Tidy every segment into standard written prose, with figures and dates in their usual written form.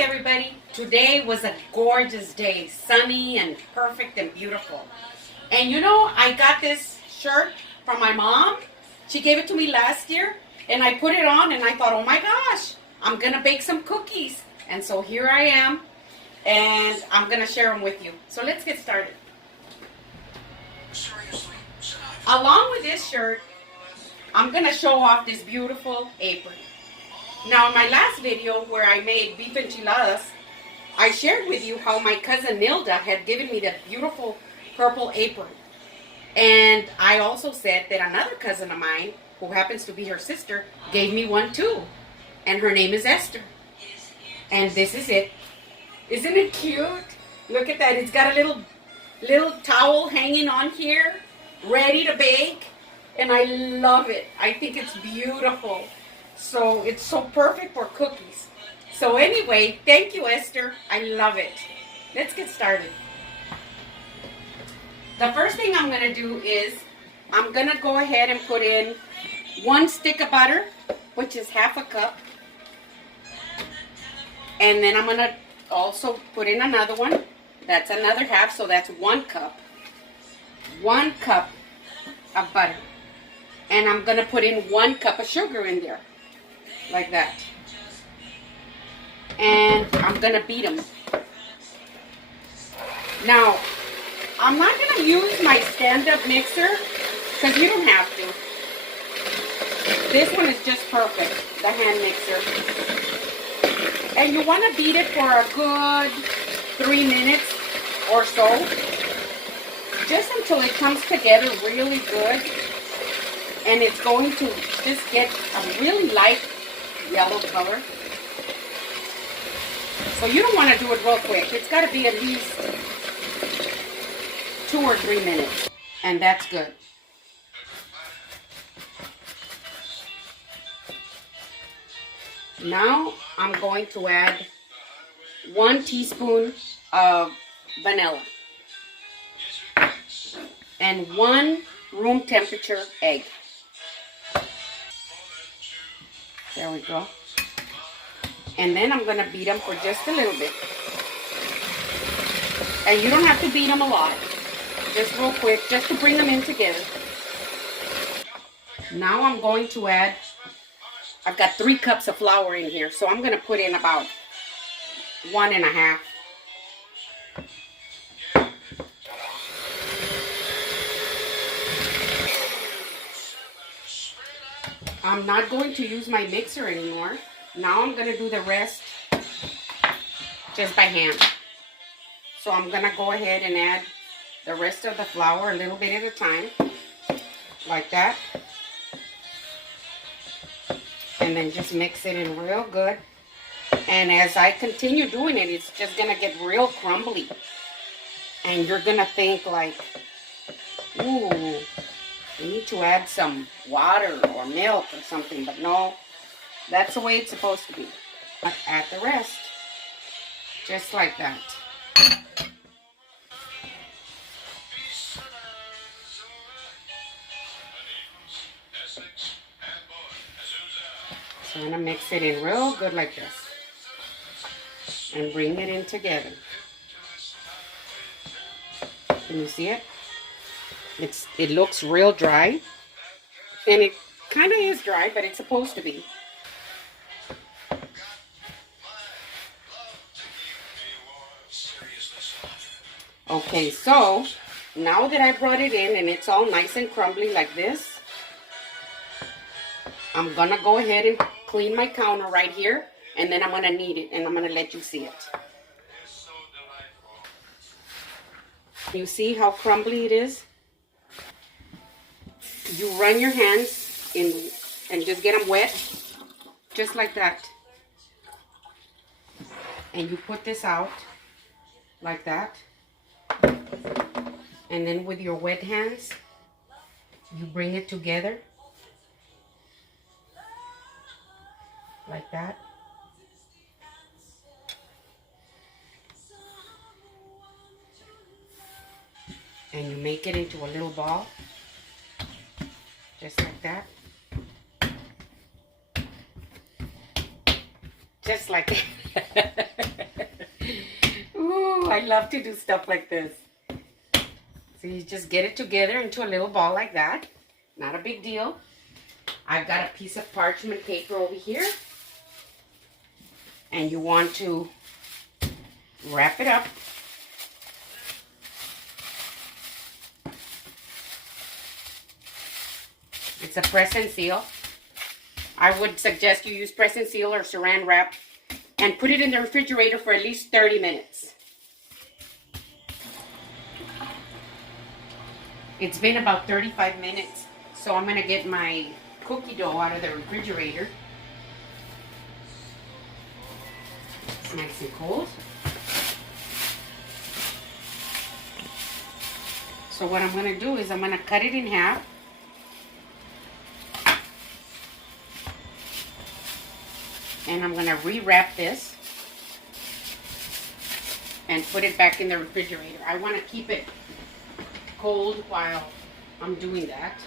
everybody. Today was a gorgeous day, sunny and perfect and beautiful. And you know, I got this shirt from my mom. She gave it to me last year and I put it on and I thought, oh my gosh, I'm gonna bake some cookies. And so here I am and I'm gonna share them with you. So let's get started. Along with this shirt, I'm gonna show off this beautiful apron. Now, in my last video where I made beef enchiladas, I shared with you how my cousin Nilda had given me that beautiful purple apron. And I also said that another cousin of mine, who happens to be her sister, gave me one too. And her name is Esther. And this is it. Isn't it cute? Look at that. It's got a little towel hanging on here, ready to bake. And I love it. I think it's beautiful. So it's so perfect for cookies. So anyway, thank you, Esther. I love it. Let's get started. The first thing I'm going to do is I'm going to go ahead and put in 1 stick of butter, which is half a cup. And then I'm going to also put in another one. That's another half, so that's 1 cup. 1 cup of butter. And I'm going to put in 1 cup of sugar in there. Like that. And I'm going to beat them. Now, I'm not going to use my stand-up mixer because you don't have to. This one is just perfect, the hand mixer. And you want to beat it for a good 3 minutes or so. Just until it comes together really good. And it's going to just get a really light yellow color. So you don't want to do it real quick. It's got to be at least 2 or 3 minutes. And that's good. Now I'm going to add 1 teaspoon of vanilla. And 1 room temperature egg. There we go. And then I'm going to beat them for just a little bit. And you don't have to beat them a lot. Just real quick, just to bring them in together. Now I'm going to add, I've got 3 cups of flour in here. So I'm going to put in about 1.5. I'm not going to use my mixer anymore. Now I'm going to do the rest just by hand. So I'm going to go ahead and add the rest of the flour a little bit at a time. Like that. And then just mix it in real good. And as I continue doing it, it's just going to get real crumbly. And you're going to think like, ooh, you need to add some water or milk or something, but no, that's the way it's supposed to be. Add the rest, just like that. So I'm going to mix it in real good like this. And bring it in together. Can you see it? It looks real dry, and it kind of is dry, but it's supposed to be. Okay, so now that I brought it in and it's all nice and crumbly like this, I'm going to go ahead and clean my counter right here, and then I'm going to knead it, and I'm going to let you see it. You see how crumbly it is? You run your hands in and just get them wet, just like that. And you put this out like that. And then with your wet hands, you bring it together like that. And you make it into a little ball. Just like that. Just like that. Ooh, I love to do stuff like this. So you just get it together into a little ball like that. Not a big deal. I've got a piece of parchment paper over here. And you want to wrap it up. It's a press and seal. I would suggest you use press and seal or saran wrap and put it in the refrigerator for at least 30 minutes. It's been about 35 minutes, so I'm gonna get my cookie dough out of the refrigerator. It's nice and cold. So what I'm gonna do is I'm gonna cut it in half. And I'm gonna rewrap this and put it back in the refrigerator. I wanna keep it cold while I'm doing that.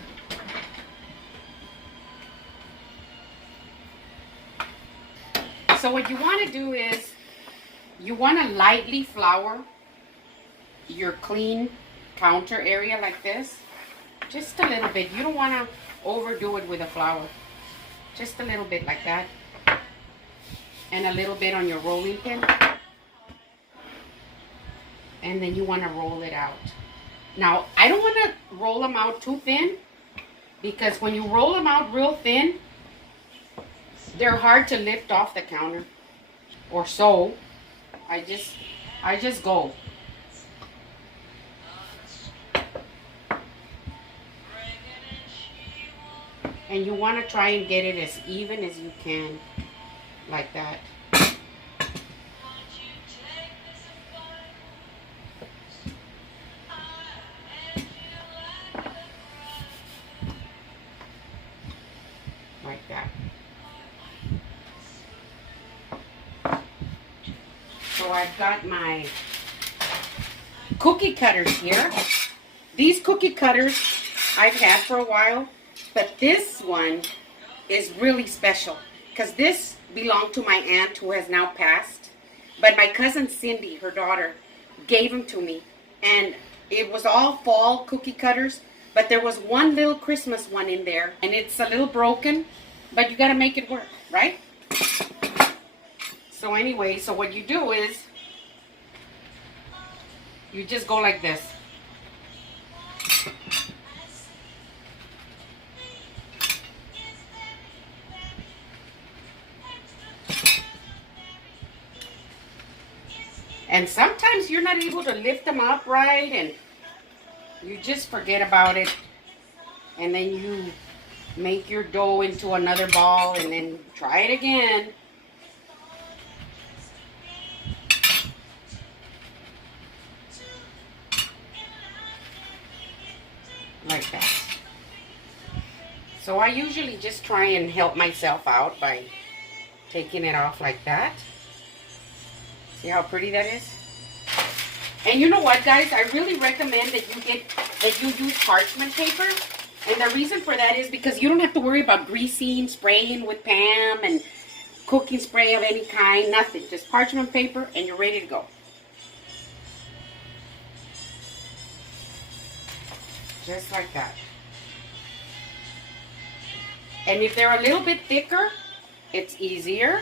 So what you want to do is you want to lightly flour your clean counter area like this. Just a little bit. You don't want to overdo it with the flour. Just a little bit like that. And a little bit on your rolling pin. And then you want to roll it out. Now, I don't want to roll them out too thin, because when you roll them out real thin, they're hard to lift off the counter. Or so. I just go. And you want to try and get it as even as you can. Like that. Like that. So I've got my cookie cutters here. These cookie cutters I've had for a while, but this one is really special because this belonged to my aunt who has now passed. But my cousin Cindy, her daughter, gave them to me. And it was all fall cookie cutters. But there was one little Christmas one in there. And it's a little broken. But you got to make it work, right? So anyway, so what you do is you just go like this. And sometimes you're not able to lift them up right, and you just forget about it. And then you make your dough into another ball and then try it again. Like that. So I usually just try and help myself out by taking it off like that. See how pretty that is? And you know what, guys? I really recommend that you use parchment paper. And the reason for that is because you don't have to worry about greasing, spraying with Pam, and cooking spray of any kind. Nothing. Just parchment paper, and you're ready to go. Just like that. And if they're a little bit thicker, it's easier.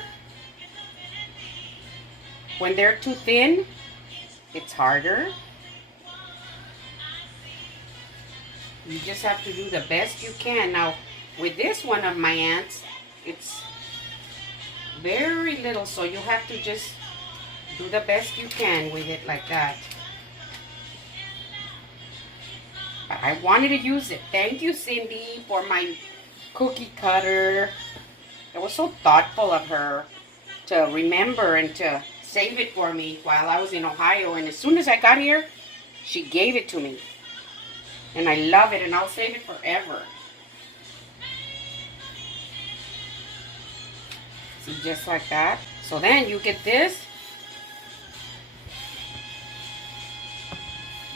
When they're too thin, it's harder. You just have to do the best you can. Now, with this one of my aunt's, it's very little, so you have to just do the best you can with it like that. But I wanted to use it. Thank you, Cindy, for my cookie cutter. It was so thoughtful of her to remember and to save it for me while I was in Ohio. And as soon as I got here, she gave it to me. And I love it, and I'll save it forever. See, just like that. So then you get this.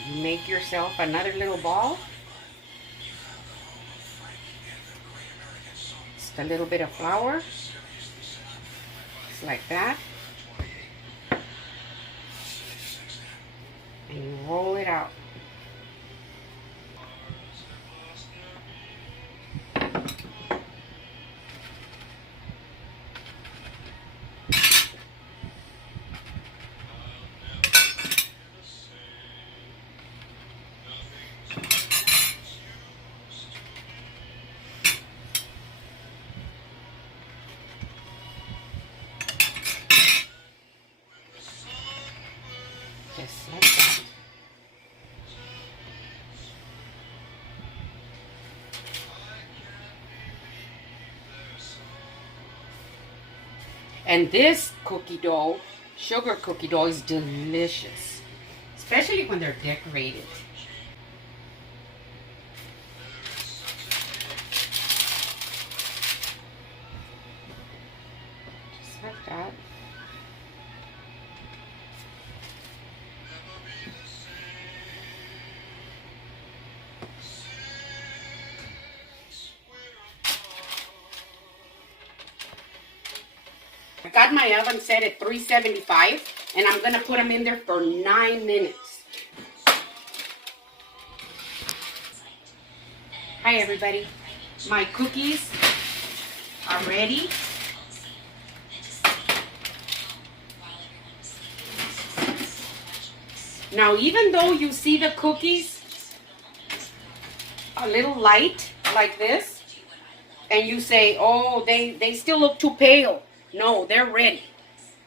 You make yourself another little ball. Just a little bit of flour. Just like that. And you roll it out. Just like that. And this cookie dough, sugar cookie dough, is delicious, especially when they're decorated. Just like that. I got my oven set at 375, and I'm gonna put them in there for 9 minutes. Hi everybody, my cookies are ready. Now, even though you see the cookies a little light like this, and you say, oh, they still look too pale. No, they're ready.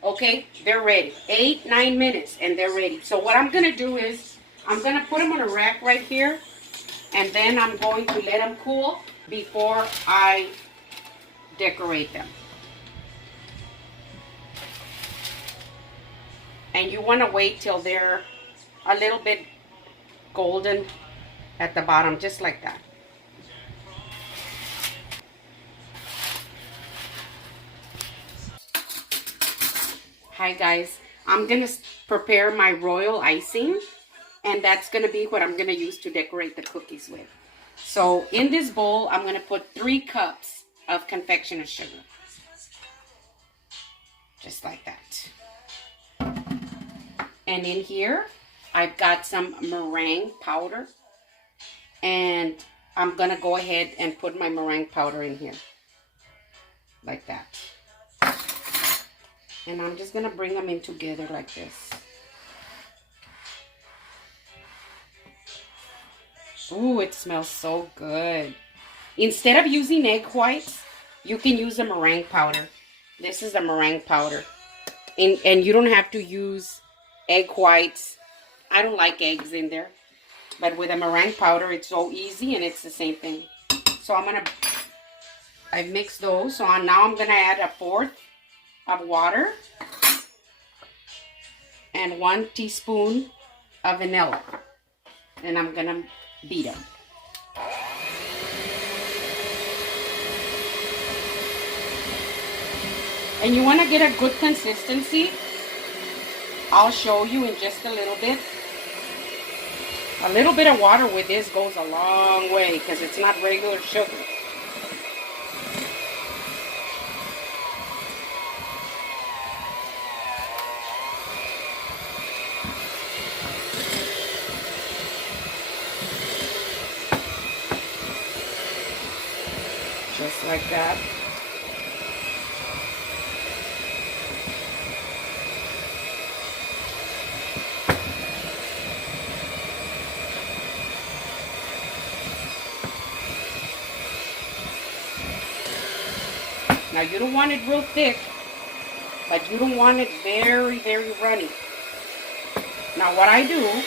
Okay, they're ready. 8-9 minutes and they're ready. So what I'm gonna do is I'm gonna put them on a rack right here, and then I'm going to let them cool before I decorate them. And you want to wait till they're a little bit golden at the bottom, just like that. Hi guys, I'm gonna prepare my royal icing, and that's gonna be what I'm gonna use to decorate the cookies with. So in this bowl, I'm gonna put 3 cups of confectioner's sugar, just like that. And in here, I've got some meringue powder, and I'm gonna go ahead and put my meringue powder in here, like that. And I'm just gonna bring them in together like this. Ooh, it smells so good. Instead of using egg whites, you can use a meringue powder. This is the meringue powder. And you don't have to use egg whites. I don't like eggs in there. But with a meringue powder, it's so easy, and it's the same thing. So I mixed those. So now I'm gonna add 1/4 of water and 1 teaspoon of vanilla, and I'm gonna beat them. And you want to get a good consistency. I'll show you in just a little bit. A little bit of water with this goes a long way because it's not regular sugar. Just like that. Now you don't want it real thick, but you don't want it very, very runny. Now what I do,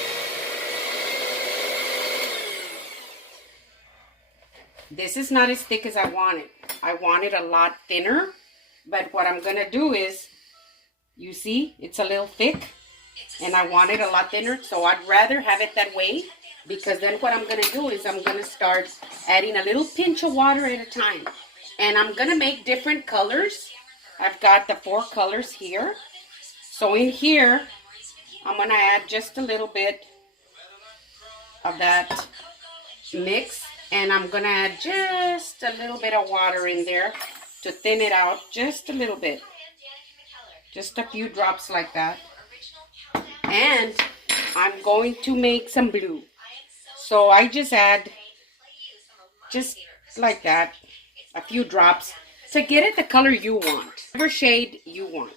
this is not as thick as I want it. I want it a lot thinner, but what I'm gonna do is, you see, it's a little thick, and I want it a lot thinner, so I'd rather have it that way, because then what I'm gonna do is I'm gonna start adding a little pinch of water at a time. And I'm gonna make different colors. I've got the 4 colors here. So in here, I'm gonna add just a little bit of that mix. And I'm gonna add just a little bit of water in there to thin it out just a little bit. Just a few drops like that. And I'm going to make some blue. So I just add, just like that, a few drops to get it the color you want, whatever shade you want.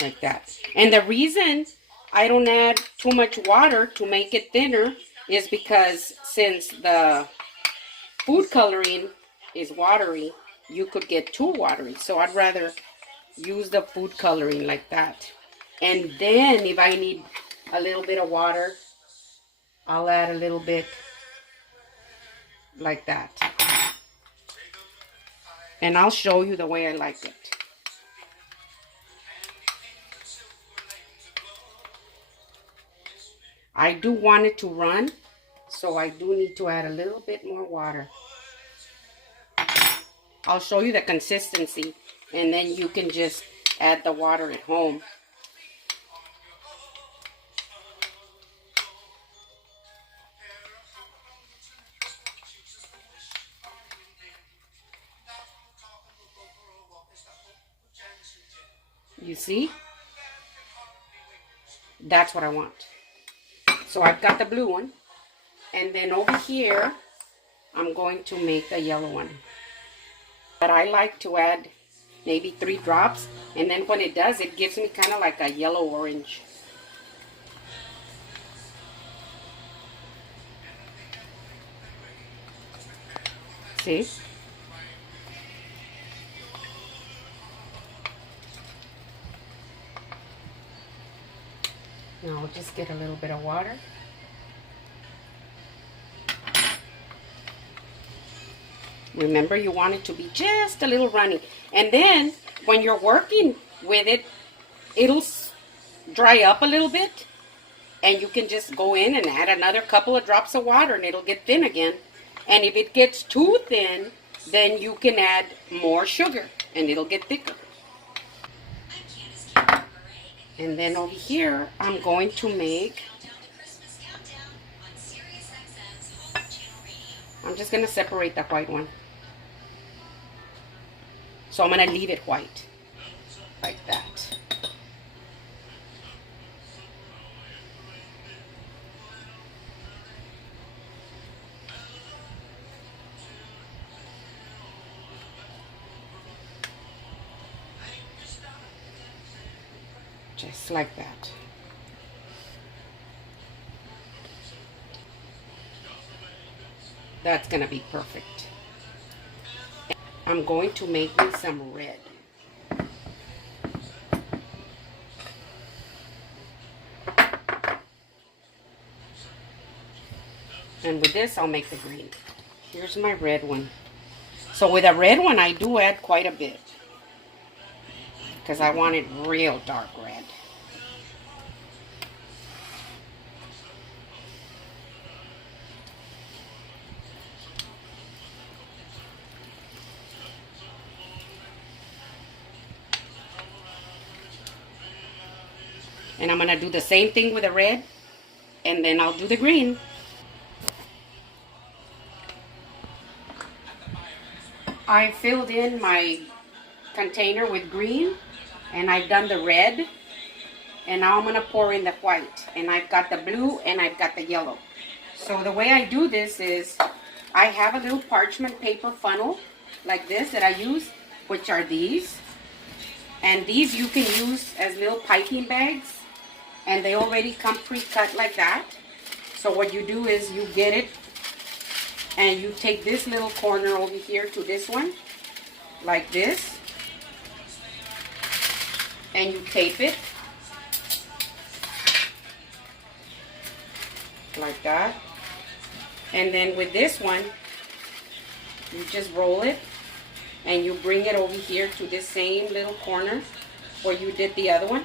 Like that. And the reason I don't add too much water to make it thinner is because since the food coloring is watery, you could get too watery. So I'd rather use the food coloring like that. And then if I need a little bit of water, I'll add a little bit like that. And I'll show you the way I like it. I do want it to run, so I do need to add a little bit more water. I'll show you the consistency, and then you can just add the water at home. You see? That's what I want. So I've got the blue one. And then over here, I'm going to make the yellow one. But I like to add maybe 3 drops. And then when it does, it gives me kind of like a yellow-orange. See? Now I'll just get a little bit of water. Remember, you want it to be just a little runny. And then when you're working with it, it'll dry up a little bit. And you can just go in and add another couple of drops of water and it'll get thin again. And if it gets too thin, then you can add more sugar and it'll get thicker. And then over here, I'm going to make, I'm just going to separate the white one. So I'm going to leave it white, like that. Just like that. That's going to be perfect. I'm going to make me some red. And with this, I'll make the green. Here's my red one. So with a red one, I do add quite a bit, because I want it real dark red. And I'm going to do the same thing with the red, and then I'll do the green. I filled in my container with green, and I've done the red, and now I'm going to pour in the white, and I've got the blue and I've got the yellow. So the way I do this is I have a little parchment paper funnel like this that I use, which are these, and these you can use as little piping bags, and they already come pre-cut like that. So what you do is you get it and you take this little corner over here to this one, like this, and you tape it, like that. And then with this one, you just roll it, and you bring it over here to this same little corner where you did the other one.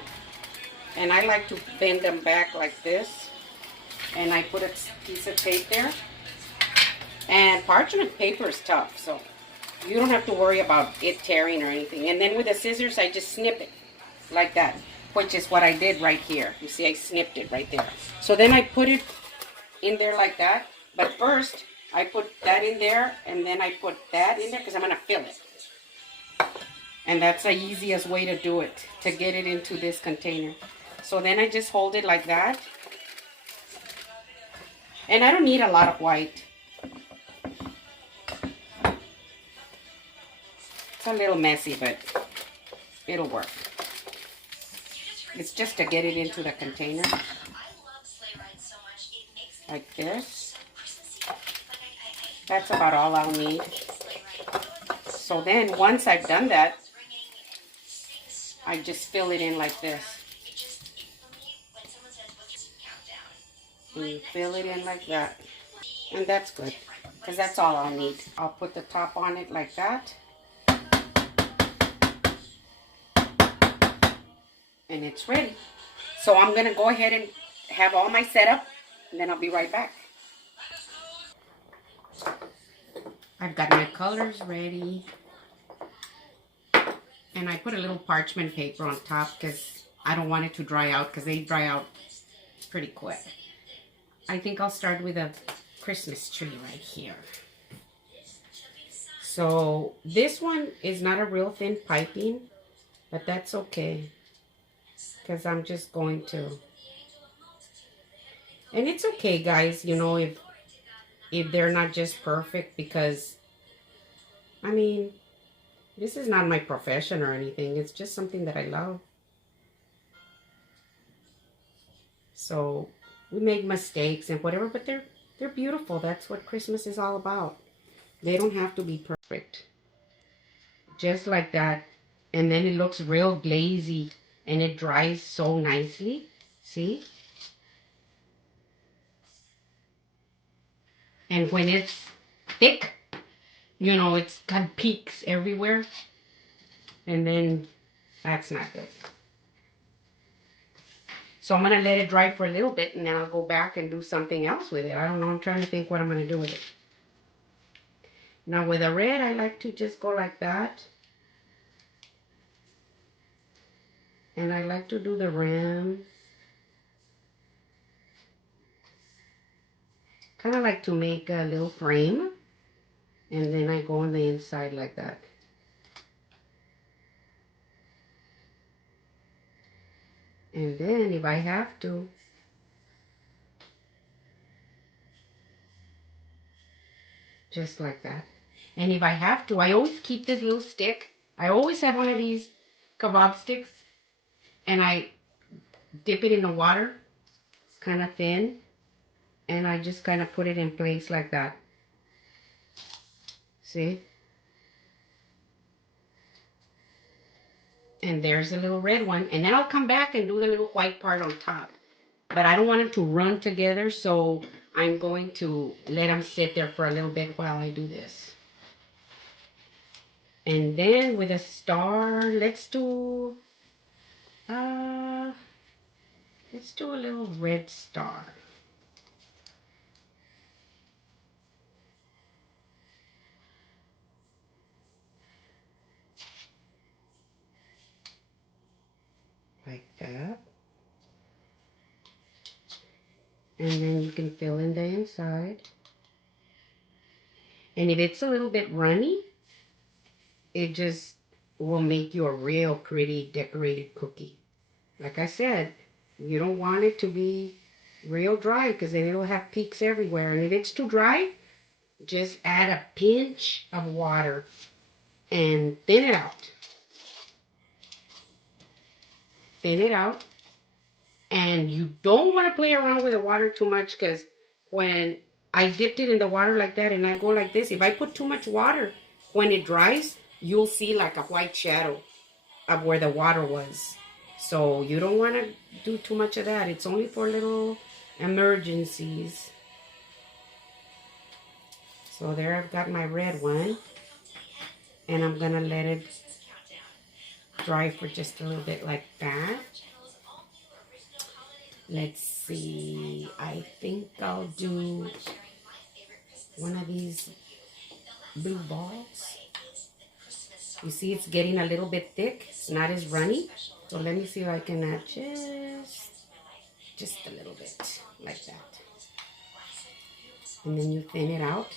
And I like to bend them back like this, and I put a piece of tape there. And parchment paper is tough, so you don't have to worry about it tearing or anything. And then with the scissors, I just snip it like that, which is what I did right here. You see, I snipped it right there. So then I put it in there like that. But first, I put that in there, and then I put that in there because I'm going to fill it. And that's the easiest way to do it, to get it into this container. So then I just hold it like that. And I don't need a lot of white. It's a little messy, but it'll work. It's just to get it into the container. Like this. That's about all I'll need. So then once I've done that, I just fill it in like this. And you fill it in like that. And that's good, because that's all I'll need. I'll put the top on it like that. And it's ready. So I'm going to go ahead and have all my setup, and then I'll be right back. I've got my colors ready. And I put a little parchment paper on top because I don't want it to dry out, because they dry out pretty quick. I think I'll start with a Christmas tree right here. So this one is not a real thin piping, but that's okay, because I'm just going to. And it's okay, guys, you know, if they're not just perfect, because I mean, this is not my profession or anything. It's just something that I love. So we make mistakes and whatever, but they're beautiful. That's what Christmas is all about. They don't have to be perfect. Just like that. And then it looks real glazy, and it dries so nicely. See? And when it's thick, you know, it's got peaks everywhere. And then that's not good. So I'm going to let it dry for a little bit, and then I'll go back and do something else with it. I don't know. I'm trying to think what I'm going to do with it. Now with the red, I like to just go like that. And I like to do the rim. Kind of like to make a little frame. And then I go on the inside like that. And then if I have to, just like that. And if I have to, I always keep this little stick. I always have one of these kebab sticks. And I dip it in the water, kind of thin. And I just kind of put it in place like that. See? And there's a little red one. And then I'll come back and do the little white part on top. But I don't want them to run together, so I'm going to let them sit there for a little bit while I do this. And then with a star, let's do a little red star. Like that. And then you can fill in the inside. And if it's a little bit runny, it just will make you a real pretty decorated cookie. Like I said, you don't want it to be real dry, because then it'll have peaks everywhere. And if it's too dry, just add a pinch of water and thin it out. Thin it out. And you don't want to play around with the water too much, because when I dipped it in the water like that and I go like this, if I put too much water, when it dries, you'll see like a white shadow of where the water was. So you don't want to do too much of that. It's only for little emergencies. So there I've got my red one. And I'm going to let it dry for just a little bit like that. Let's see. I think I'll do one of these blue balls. You see it's getting a little bit thick. It's not as runny. So let me see if I can add just a little bit like that. And then you thin it out.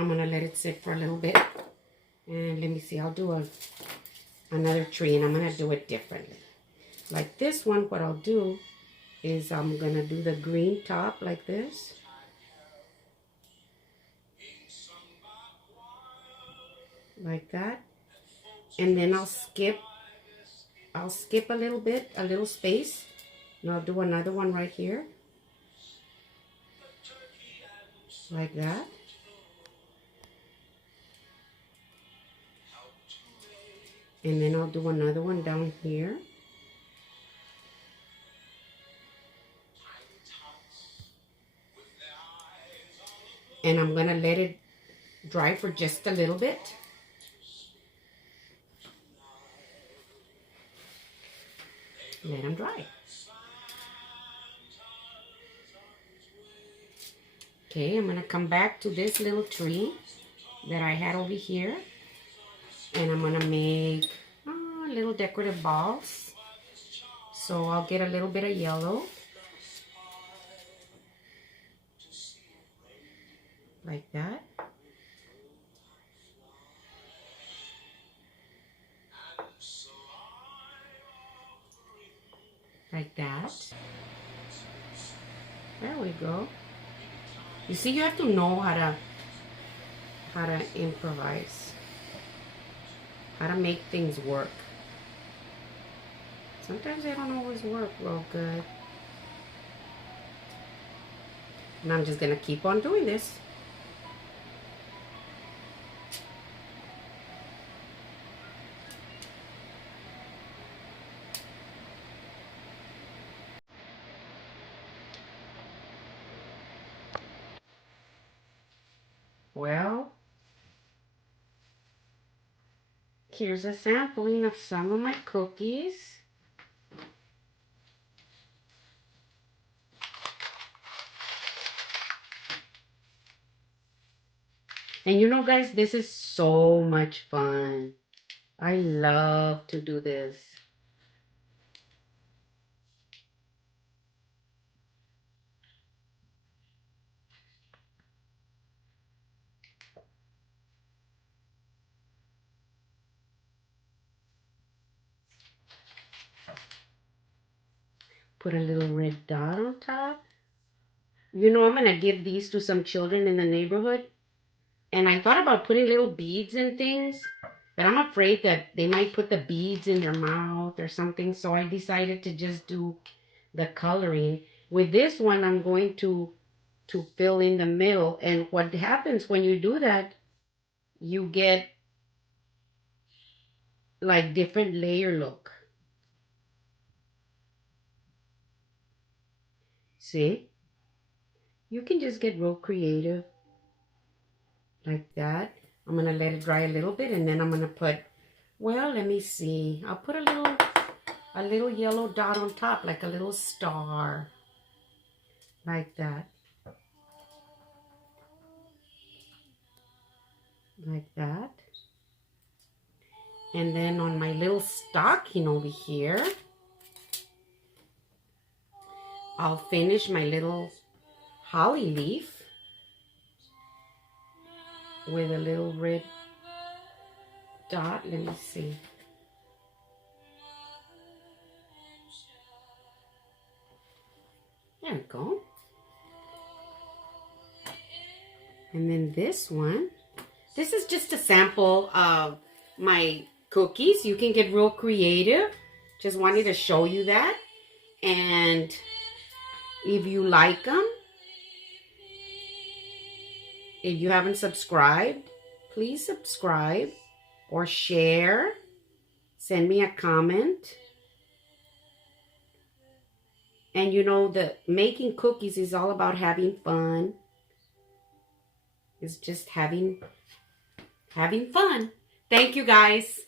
I'm gonna let it sit for a little bit. And let me see, I'll do another tree, and I'm gonna do it differently. Like this one, what I'll do is I'm gonna do the green top like this. Like that. And then I'll skip a little bit, a little space. And I'll do another one right here. Like that. And then I'll do another one down here. And I'm gonna let it dry for just a little bit. Let them dry. Okay, I'm gonna come back to this little tree that I had over here. And I'm gonna make little decorative balls. So I'll get a little bit of yellow. Like that. Like that. There we go. You see, you have to know how to improvise. How to make things work. Sometimes they don't always work real good. And I'm just gonna keep on doing this. Well, here's a sampling of some of my cookies. And you know, guys, this is so much fun. I love to do this. Put a little red dot on top. You know, I'm going to give these to some children in the neighborhood. And I thought about putting little beads and things. But I'm afraid that they might put the beads in their mouth or something. So I decided to just do the coloring. With this one, I'm going to fill in the middle. And what happens when you do that, you get like different layer look. See? You can just get real creative like that. I'm going to let it dry a little bit, and then I'm going to put, well, let me see. I'll put a little yellow dot on top, like a little star. Like that. Like that. And then on my little stocking over here, I'll finish my little holly leaf with a little red dot. Let me see. There we go. And then this one, this is just a sample of my cookies. You can get real creative. Just wanted to show you that. And if you like them, if you haven't subscribed, please subscribe or share. Send me a comment. And you know that making cookies is all about having fun. It's just having fun. Thank you, guys.